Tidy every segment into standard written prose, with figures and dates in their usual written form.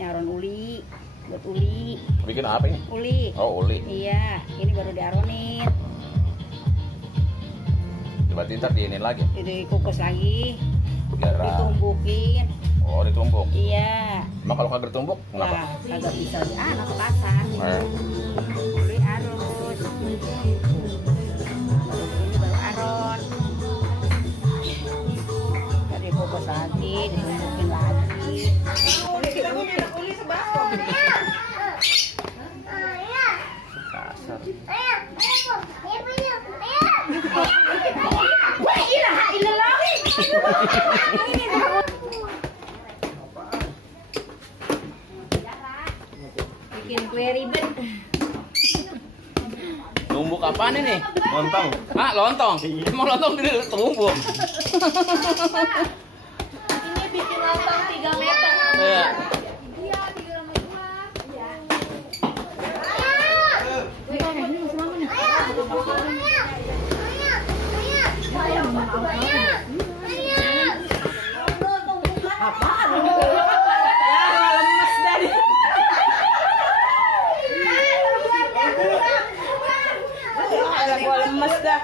Ini aron uli, buat uli. Bikin apa ini? Uli. Oh, uli. Iya, ini baru diaronin. Berarti ntar diinin lagi? Dikukus lagi. Biar ditumbukin. Oh, ditumbuk? Iya. Emang kalau kagak ditumbuk, kenapa? Nah, kagak bisa ke pasar. Uli aron. Ini baru aron. Tadi dikukus lagi, ditumbukin lagi. Uli sebako. Kasar. Bikin kue ribet. Tumbuk apaan ini? Lontong. Ah, lontong? Emang lontong ditumbuk? Ini bikin lontong 3 meter. Iya. Apaan? Ya, lemes dari. Gua lemes dah.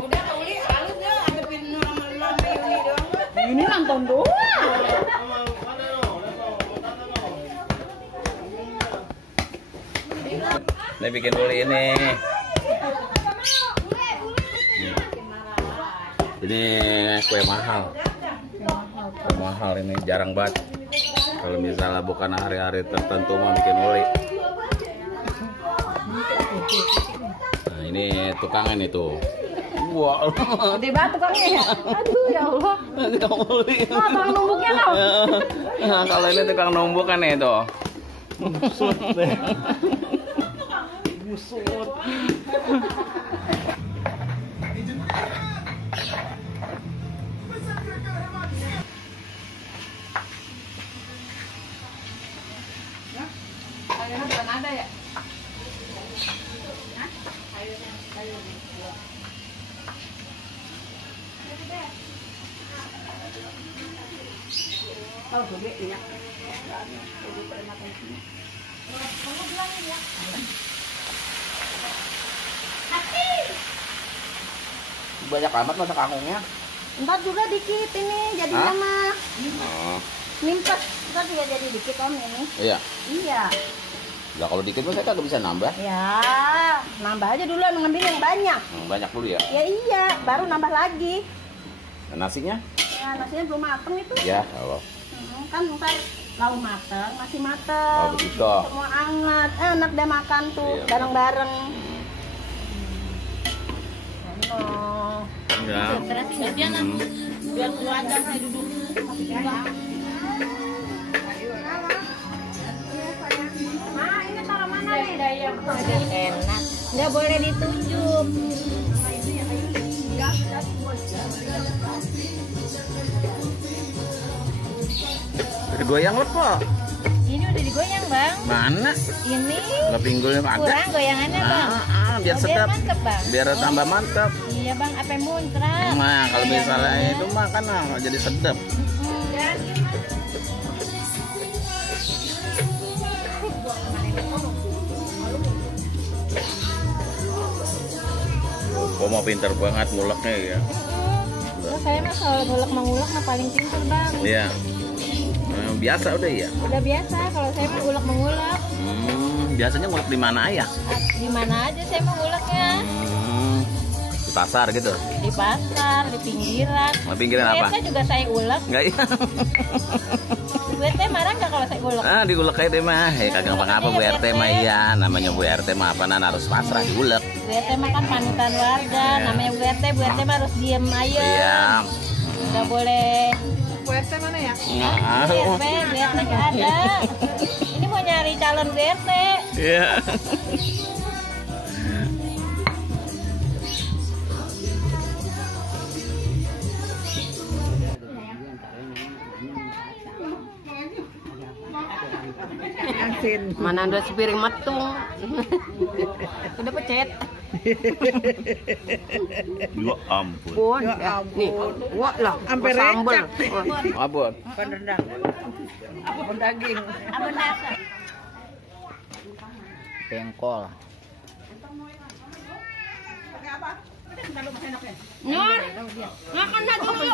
Udah Uli, halus dah, adepin lama-lama Yuni doang. Yuni nonton doang. Ini bikin uli ini. Ini kue mahal. Kue mahal ini jarang banget. Kalau misalnya bukan hari-hari tertentu mau bikin uli. Nah, ini tukangan itu. Wow. Gede banget tukangnya ya. Aduh ya Allah. Tukang uli. Tukang numbuknya loh. Nah, kalau ini tukang numbuk kan itu. Busut deh. Busut. Airnya bukan ada ya? Hah? Airnya. Oh, gede minyak. Udah pada makan sini. Kamu bilangin ya. Banyak amat masak kangkungnya. Ntar juga dikit ini jadinya mah. Oh. Nimpes. Ntar juga jadi dikit om ini. Iya. Iya. Lah kalau dikit mah saya kagak bisa nambah. Ya, nambah aja dulu ngambil yang banyak. Banyak dulu ya. Ya iya, baru nambah lagi. Nah, nasinya? Ya, nasinya belum mateng itu. Ya, Allah. Kan ntar lau mateng, masih mateng. Oh, begitu. Semua hangat. Enak deh makan tuh, Iya. bareng-bareng. Oh. Ya. Biar keluarga saya duduk. Ma, ini taruh mana nih? Enak. Nggak boleh ditunjuk. Digoyang lepo. Ini udah digoyang bang. Mana? Ini Nggak pinggulnya ada. kurang goyangannya bang. Biar Oh, sedap. mantep bang. Biar tambah mantap. Iya bang, apa yang muncrat? Nah, kalau misalnya itu mah kan jadi sedap. Oh, mau pinter banget nguleknya ya. Saya mah kalau ngulek mengulek mah paling pintar bang. Iya. Biasa udah ya. Udah biasa kalau saya mah ngulek mengulek. Biasanya ngulek di mana ya? Di mana aja saya mau nguleknya. Di pasar gitu. Di pasar, di pinggiran. Di pinggiran apa? Saya juga saya ulek. Enggak iya. Bu RT marah nggak kalau saya ulek? Ah, diulek aja deh mah. Kagak apa-apa Bu RT mah iya. Namanya Bu RT mah apa harus pasrah diulek. Bu RT mah kan panutan warga. Namanya Bu RT mah harus diem aja. Iya. Nggak boleh. Bu RT mana ya? Bu RT nggak ada. Ini mau nyari calon Bu RT. Iya. Mana ada sepiring metung. Udah pecet. Ya ampun. Pun, ya. Nih, wah lah, Sampai sambel. recak. Abon. Bukan rendang. Apa daging? Abon nasa. Pengkol. Nur, makan na dulu.